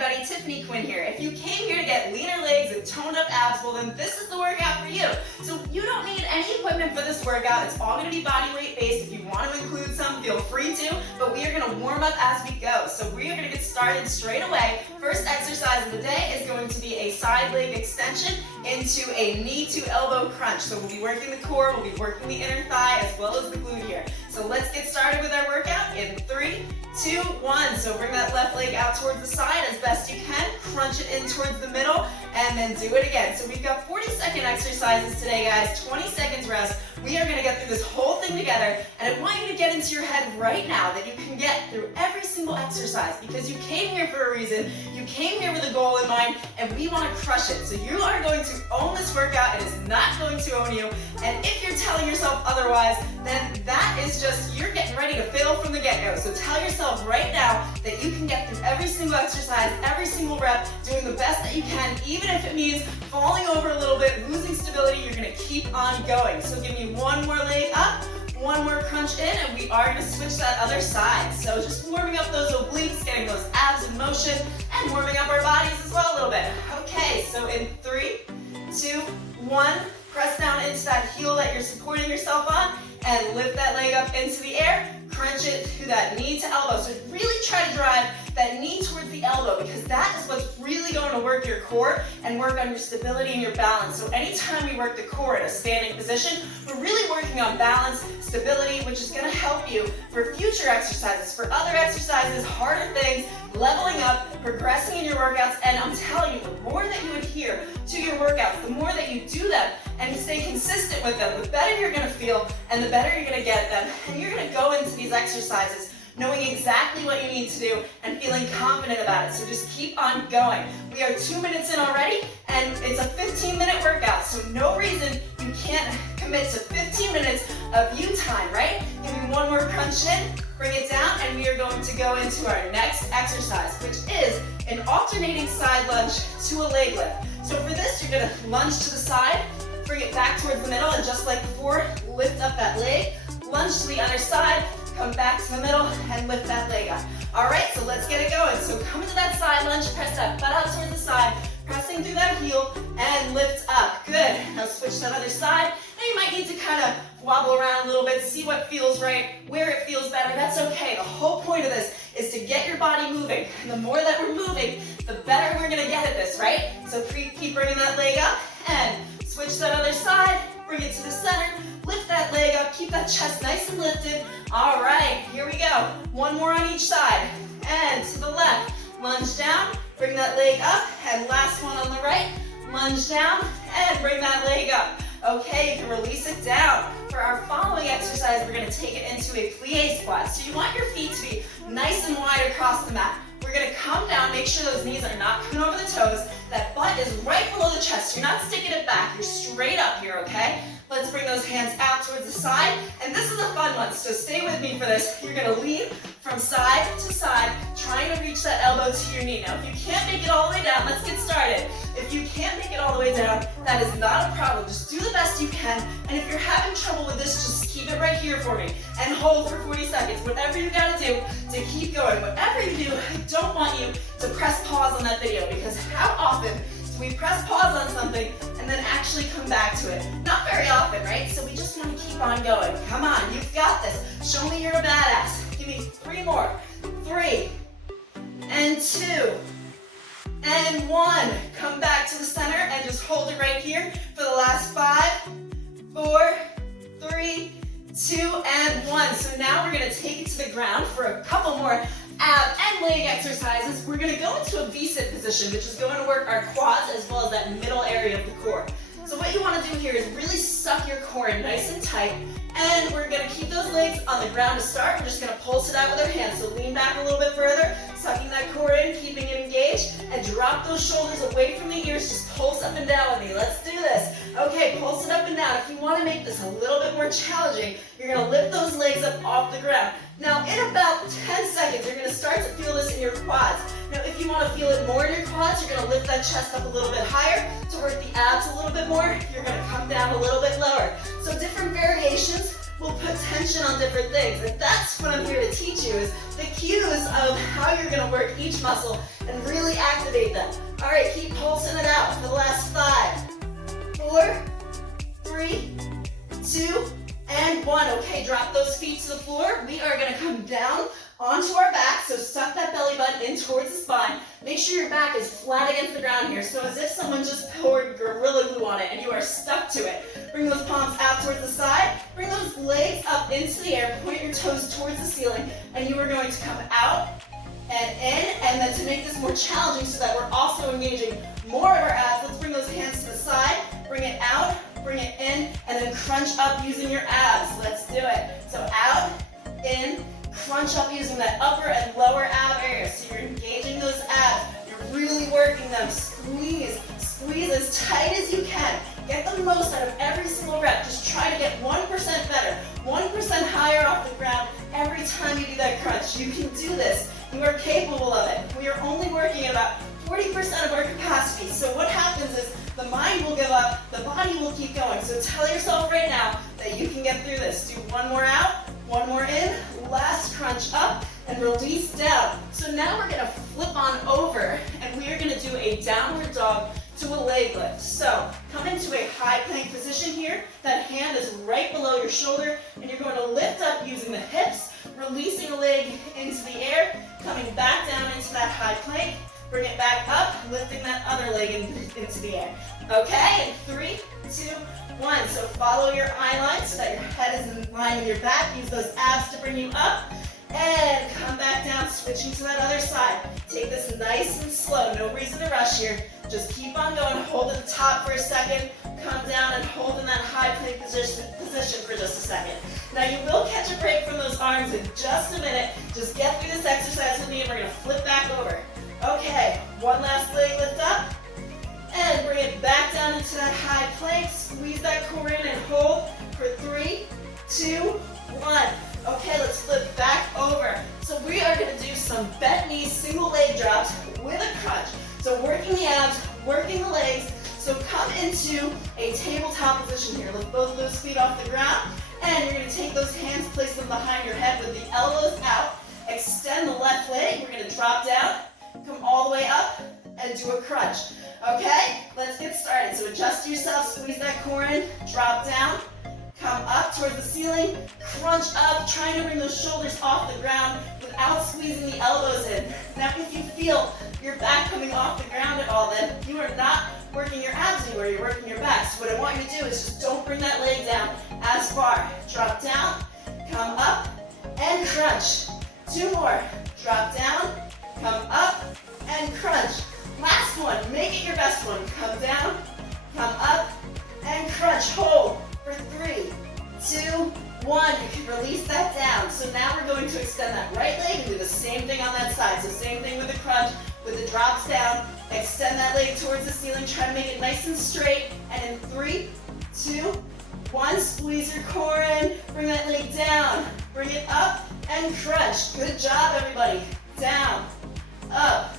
everybody, Tiffany Quinn here. If you came here to get leaner legs and toned up abs, well then this is the workout for you. So you don't need any equipment for this workout. It's all going to be body weight based. If you want to include some, feel free to, but we are going to warm up as we go. So we are going to get started straight away. First exercise of the day is going to be a side leg extension into a knee to elbow crunch. So we'll be working the core, we'll be working the inner thigh as well as the glute here. So let's get started with our workout in 3, 2, 1. So bring that left leg out towards the side as best you can. Crunch it in towards the middle and then do it again. So we've got 40-second exercises today, guys. 20 seconds rest. We are going to get through this whole thing together, and I want you to get into your head right now that you can get through every single exercise because you came here for a reason. You came here with a goal in mind, and we want to crush it. So you are going to own this workout. It is not going to own you, and if you're telling yourself otherwise, then that is just, you're getting ready to fail from the get-go. So tell yourself right now that you can get through every single exercise, every single rep, doing the best that you can, even if it means falling over a little bit, losing stability. You're going to keep on going. So give me one more leg up, one more crunch in, and we are going to switch that other side. So just warming up those obliques, getting those abs in motion, and warming up our bodies as well a little bit. Okay, so in 3, 2, 1, press down into that heel that you're supporting yourself on, and lift that leg up into the air. Crunch it to that knee to elbow. So really try to drive that knee towards the elbow because that is what's really going to work your core and work on your stability and your balance. So anytime we work the core in a standing position, we're really working on balance, stability, which is going to help you for future exercises, for other exercises, harder things, leveling up, progressing in your workouts. And I'm telling you, the more that you adhere to your workouts, the more that you do them and stay consistent with them, the better you're going to feel and the better you're going to get them. And you're going to go into these exercises knowing exactly what you need to do and feeling confident about it. So just keep on going. We are 2 minutes in already, and it's a 15-minute workout, so no reason you can't commit to 15 minutes of you time, right? Give me one more crunch in, bring it down, and we are going to go into our next exercise, which is an alternating side lunge to a leg lift. So for this, you're gonna lunge to the side, bring it back towards the middle, and just like before, lift up that leg, lunge to the other side, come back to the middle, and lift that leg up. All right, so let's get it going. So come into that side lunge, press that butt out towards the side, pressing through that heel, and lift up. Good. Now switch to that other side. Now you might need to kind of wobble around a little bit, see what feels right, where it feels better. That's okay. The whole point of this is to get your body moving. And the more that we're moving, the better we're going to get at this, right? So keep bringing that leg up, and switch to that other side, bring it to the center, lift that leg up, keep that chest nice and lifted. All right, here we go. One more on each side. And to the left, lunge down, bring that leg up, and last one on the right, lunge down, and bring that leg up. Okay, you can release it down. For our following exercise, we're gonna take it into a plie squat. So you want your feet to be nice and wide across the mat. We're gonna come down, make sure those knees are not coming over the toes. That butt is right below the chest. You're not sticking it back, you're straight up here, okay? Let's bring those hands out towards the side, and this is a fun one, so stay with me for this. You're gonna lean from side to side, trying to reach that elbow to your knee. Now, if you can't make it all the way down, let's get started. If you can't make it all the way down, that is not a problem. Just do the best you can, and if you're having trouble with this, just keep it right here for me, and hold for 40 seconds. Whatever you gotta do to keep going, whatever you do, I don't want you to press pause on that video, because how often do we press pause on something and then actually come back to it? Not very often, right? So we just want to keep on going. Come on, you've got this. Show me you're a badass. Give me 3 more. 3, and 2, and 1. Come back to the center and just hold it right here for the last 5, 4, 3, 2, and 1. So now we're going to take it to the ground for a couple more ab and leg exercises. We're going to go into a V-sit position, which is going to work our quads as well as that middle area of the core. So what you want to do here is really suck your core in nice and tight, and we're going to keep those legs on the ground to start. We're just going to pulse it out with our hands. So lean back a little bit further, sucking that core in, keeping it engaged, and drop those shoulders away from the ears. Just pulse up and down with me. Let's do this. Okay, pulse it up and down. If you want to make this a little bit more challenging, you're going to lift those legs up off the ground. Now, in about 10 seconds, you're going to start to feel this in your quads. Now, if you want to feel it more in your quads, you're going to lift that chest up a little bit higher. To work the abs a little bit more, you're going to come down a little bit lower. So different variations will put tension on different things. And that's what I'm here to teach you, is the cues of how you're gonna work each muscle and really activate them. All right, keep pulsing it out for the last 5, 4, 3, 2, and 1. Okay, drop those feet to the floor. We are gonna come down onto our back, so suck that belly button in towards the spine. Make sure your back is flat against the ground here, so as if someone just poured Gorilla Glue on it and you are stuck to it. Bring those palms out towards the side. Bring those legs up into the air. Point your toes towards the ceiling, and you are going to come out and in, and then to make this more challenging so that we're also engaging more of our abs, let's bring those hands to the side, bring it out, bring it in, and then crunch up using your abs. Let's do it. So out, in, crunch up using that upper and lower ab area. So you're engaging those abs. You're really working them. Squeeze. Squeeze as tight as you can. Get the most out of every single rep. Just try to get 1% better, 1% higher off the ground every time you do that crunch. You can do this. You are capable of it. We are only working at about 40% of our capacity. So what happens is the mind will give up, the body will keep going. So tell yourself right now that you can get through this. Do one more out, one more in, last crunch up, and release down. So now we're gonna flip on over, and we are gonna do a downward dog to a leg lift. So come into a high plank position here. That hand is right below your shoulder, and you're going to lift up using the hips, releasing a leg into the air, coming back down into that high plank. Bring it back up, lifting that other leg into the air. Okay, in 3, 2, 1. So follow your eye line so that your head is in line with your back. Use those abs to bring you up. And come back down, switching to that other side. Take this nice and slow. No reason to rush here. Just keep on going. Hold at the top for a second. Come down and hold in that high plank position for just a second. Now you will catch a break from those arms in just a minute. Just get through this exercise with me, and we're going to flip back over. Okay, one last leg lift up, and bring it back down into that high plank. Squeeze that core in and hold for 3, 2, 1. Okay, let's flip back over. So we are going to do some bent knee single leg drops with a crunch. So working the abs, working the legs. So come into a tabletop position here. Lift both of those feet off the ground, and you're going to take those hands, place them behind your head with the elbows out. Extend the left leg. We're going to drop down. Come all the way up and do a crunch. Okay, let's get started. So adjust yourself, squeeze that core in, drop down, come up towards the ceiling, crunch up, trying to bring those shoulders off the ground without squeezing the elbows in. Now if you feel your back coming off the ground at all, then you are not working your abs anymore, you're working your back. So what I want you to do is just don't bring that leg down as far. Drop down, come up, and crunch. 2 more. Drop down, come up, and crunch. Last one, make it your best one. Come down, come up, and crunch. Hold for 3, 2, 1. You can release that down. So now we're going to extend that right leg and do the same thing on that side. So same thing with the crunch, with the drops down. Extend that leg towards the ceiling. Try to make it nice and straight. And in 3, 2, 1, squeeze your core in. Bring that leg down. Bring it up and crunch. Good job, everybody. Down, up,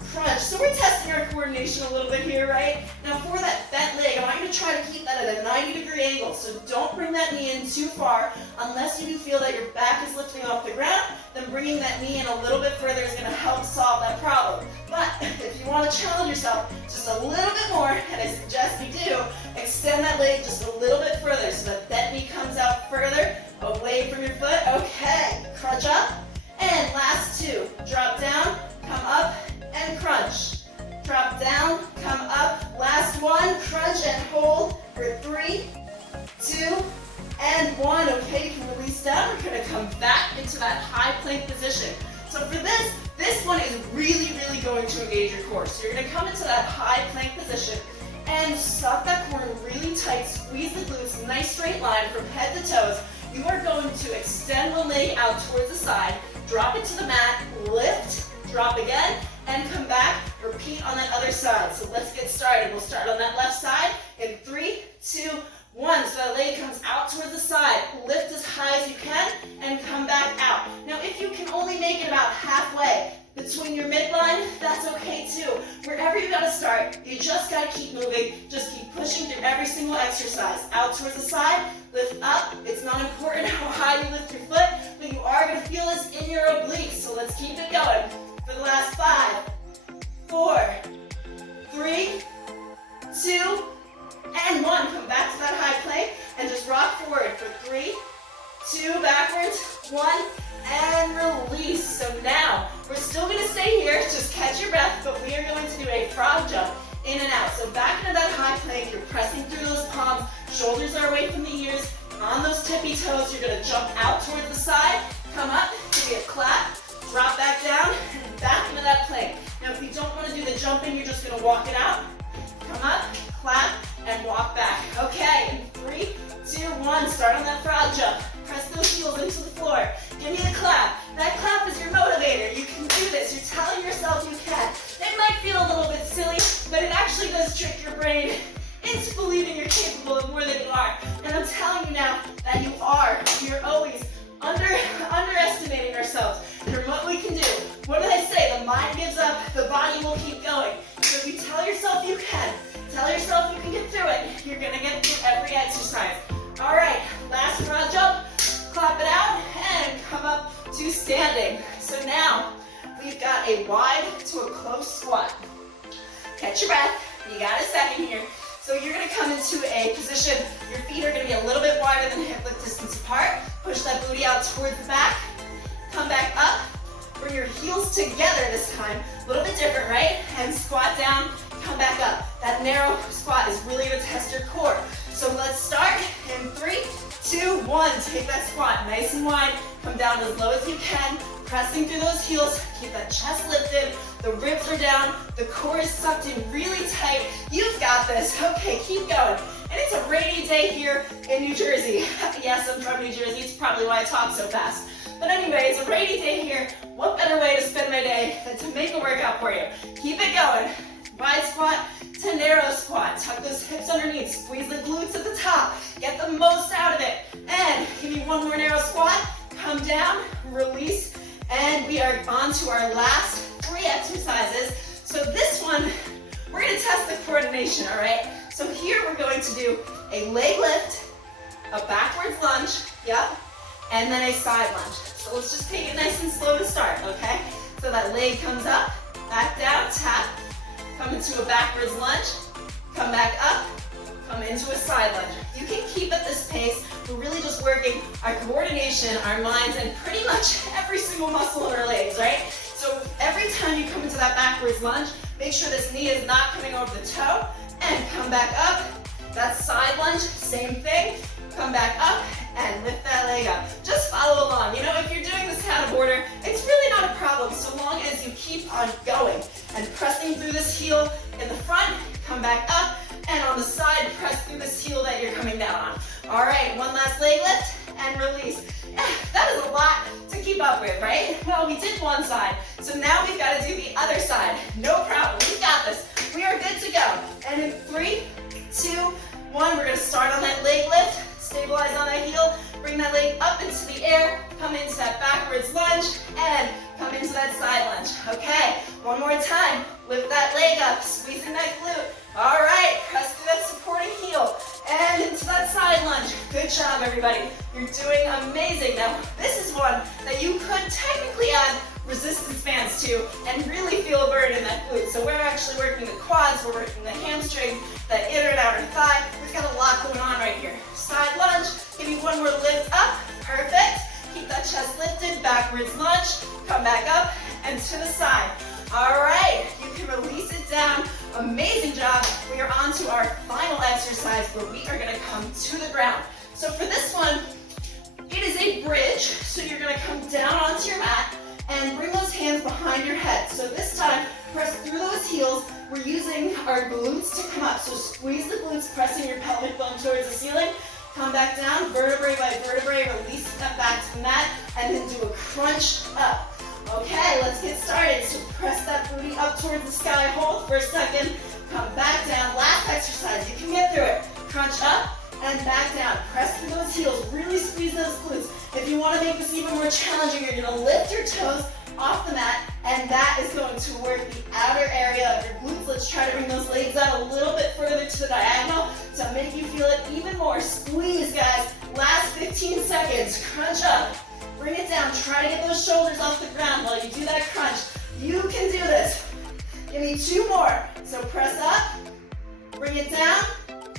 crunch. So we're testing our coordination a little bit here, right? Now for that bent leg, I want you to try to keep that at a 90-degree angle. So don't bring that knee in too far unless you do feel that your back is lifting off the ground. Then bringing that knee in a little bit further is going to help solve that problem. But if you want to challenge yourself just a little bit more, and I suggest you do, extend that leg just a little bit further so that that knee comes out further away from your foot. Okay, crunch up. And last 2, drop down, come up, and crunch. Drop down, come up, last 1, crunch and hold for 3, 2, and 1. Okay, you can release down. We're gonna come back into that high plank position. So for this one is really going to engage your core. So you're gonna come into that high plank position and suck that core really tight, squeeze the glutes, nice straight line from head to toes. You are going to extend the leg out towards the side, drop it to the mat, lift, drop again, and come back. Repeat on that other side. So let's get started. We'll start on that left side in 3, 2, 1. So that leg comes out towards the side. Lift as high as you can and come back out. Now if you can only make it about halfway, between your midline, that's okay too. Wherever you gotta start, you just gotta keep moving. Just keep pushing through every single exercise. Out towards the side, lift up. It's not important how high you lift your foot, but you are gonna feel this in your obliques. So let's keep it going. For the last 5, 4, 3, 2, and 1. Come back to that high plank and just rock forward for 3, 2, backwards, 1, and release. So now, we're still gonna stay here, just catch your breath, but we are going to do a frog jump in and out. So back into that high plank, you're pressing through those palms, shoulders are away from the ears, on those tippy toes, you're gonna jump out towards the side, come up, give me a clap, drop back down, and back into that plank. Now if you don't wanna do the jumping, you're just gonna walk it out, come up, clap, and walk back. Okay, in 3, 2, 1, start on that frog jump. Press those heels into the floor. Give me the clap. That clap is your motivator. You can do this. You're telling yourself you can. It might feel a little bit silly, but it actually does trick your brain into believing you're capable of more than you are. And I'm telling you now that you are. You're always underestimating ourselves for what we can do. What do they say? The mind gives up, the body will keep going. So if you tell yourself you can, tell yourself you can get through it, you're gonna get through every exercise. All right, last frog jump, clap it out, and come up to standing. So now, we've got a wide to a close squat. Catch your breath, you got a second here. So you're gonna come into a position, your feet are gonna be a little bit wider than hip width distance apart. Push that booty out towards the back, come back up, bring your heels together this time. A little bit different, right? And squat down, come back up. That narrow squat is really gonna test your core. So let's start in 3, 2, 1. Take that squat nice and wide. Come down as low as you can. Pressing through those heels. Keep that chest lifted. The ribs are down. The core is sucked in really tight. You've got this. Okay, keep going. And it's a rainy day here in New Jersey. Yes, I'm from New Jersey. It's probably why I talk so fast. But anyway, it's a rainy day here. What better way to spend my day than to make a workout for you? Keep it going. Wide squat to narrow squat. Tuck those hips underneath. Squeeze the glutes at the top. Get the most out of it. And give me one more narrow squat. Come down, release, and we are on to our last 3 exercises. So this one, we're gonna test the coordination, all right? So here we're going to do a leg lift, a backwards lunge, yep, and then a side lunge. So let's just take it nice and slow to start, okay? So that leg comes up, back down, tap, come into a backwards lunge, come back up, come into a side lunge. You can keep at this pace. We're really just working our coordination, our minds, and pretty much every single muscle in our legs, right? So every time you come into that backwards lunge, make sure this knee is not coming over the toe, and come back up. That side lunge, same thing. Come back up and lift that leg up. Just follow along. You know, if you're doing this out of order, it's really not a problem so long as you keep on going and pressing through this heel in the front, come back up, and on the side, press through this heel that you're coming down on. All right, one last leg lift and release. That is a lot to keep up with, right? Well, we did one side, so now we've got to do the other side. No problem, we got this. We are good to go. And in 3, 2, 1, we're gonna start on that leg lift, stabilize on that heel, bring that leg up into the air, come into that backwards lunge, and come into that side lunge. Okay, one more time. Lift that leg up, squeezing that glute. All right, press through that supporting heel, and into that side lunge. Good job, everybody. You're doing amazing. Now, this is one that you could technically add resistance bands to and really feel a burn in that glute. So we're actually working the quads, we're working the hamstrings, the inner and outer thigh. We've got a lot going on right here. Side lunge, give me one more lift up, perfect. Keep that chest lifted, backwards lunge, come back up and to the side. All right, you can release it down. Amazing job. We are on to our final exercise where we are gonna come to the ground. So for this one, it is a bridge. So you're gonna come down onto your mat and bring those hands behind your head. So this time, press through those heels. We're using our glutes to come up. So squeeze the glutes, pressing your pelvic bone towards the ceiling. Come back down, vertebrae by vertebrae, release that back to the mat, and then do a crunch up. Okay, let's get started. So press that booty up towards the sky, hold for a second, come back down. Last exercise, you can get through it. Crunch up and back down. Press through those heels, really squeeze those glutes. If you want to make this even more challenging, you're gonna lift your toes, off the mat, and that is going to work the outer area of your glutes. Let's try to bring those legs out a little bit further to the diagonal to make you feel it even more. Squeeze, guys. Last 15 seconds. Crunch up. Bring it down. Try to get those shoulders off the ground while you do that crunch. You can do this. Give me 2 more. So press up. Bring it down.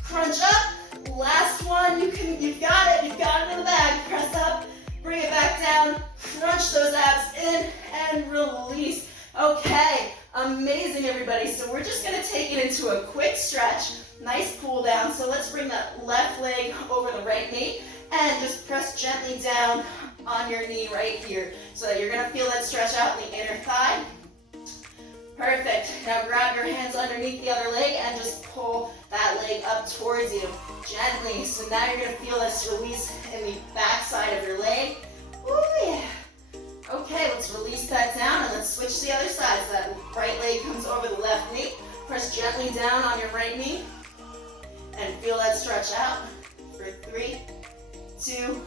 Crunch up. Last one. You've got it. You've got it in the bag. Press up. Bring it back down. Crunch those abs in and release. Okay, amazing everybody. So we're just gonna take it into a quick stretch. Nice cool down. So let's bring that left leg over the right knee and just press gently down on your knee right here so that you're gonna feel that stretch out in the inner thigh. Perfect. Now grab your hands underneath the other leg and just pull that leg up towards you gently. So now you're gonna feel this release in the back side of your leg. Ooh, yeah. Okay, let's release that down and let's switch to the other side. So that right leg comes over the left knee. Press gently down on your right knee and feel that stretch out for 3, 2,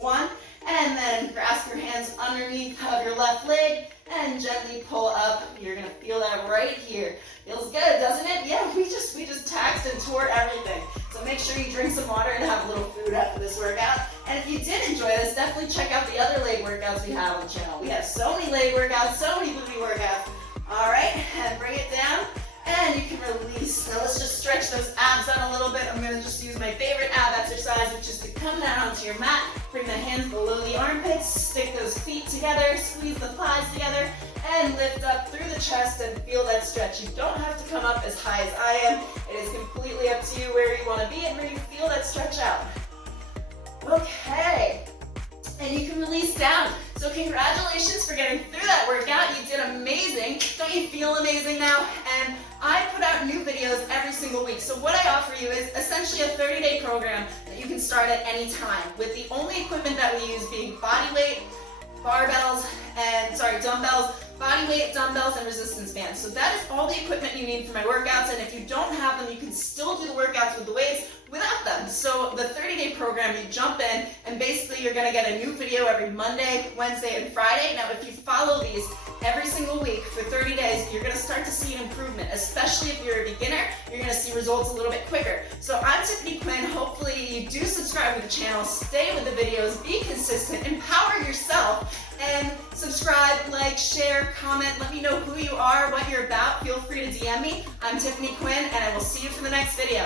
1. And then grasp your hands underneath of your left leg and gently pull up. You're gonna feel that right here. Feels good, doesn't it? Yeah, we just taxed and tore everything. So make sure you drink some water and have a little food after this workout. And if you did enjoy this, definitely check out the other leg workouts we have on the channel. We have so many leg workouts, so many booty workouts. All right, and bring it down. And you can release. Now let's just stretch those abs out a little bit. I'm gonna just use my favorite ab exercise, which is to come down onto your mat, bring the hands below the armpits, stick those feet together, squeeze the thighs together, and lift up through the chest and feel that stretch. You don't have to come up as high as I am. It is completely up to you where you wanna be and where you feel that stretch out. Okay. And you can release down. So congratulations for getting through that workout. You did amazing. Don't you feel amazing now? And I put out new videos every single week. So what I offer you is essentially a 30-day program that you can start at any time with the only equipment that we use being body weight, dumbbells, body weight, dumbbells, and resistance bands. So that is all the equipment you need for my workouts, and if you don't have them, you can still do the workouts with the weights without them. So the 30-day program, you jump in, and basically you're gonna get a new video every Monday, Wednesday, and Friday. Now, if you follow these every single week for 30 days, you're gonna start to see an improvement, especially if you're a beginner, you're gonna see results a little bit quicker. So I'm Tiffany Quinn. Hopefully you do subscribe to the channel, stay with the videos, be consistent, empower yourself, and subscribe, like, share, comment, let me know who you are, what you're about. Feel free to DM me. I'm Tiffany Quinn, and I will see you for the next video.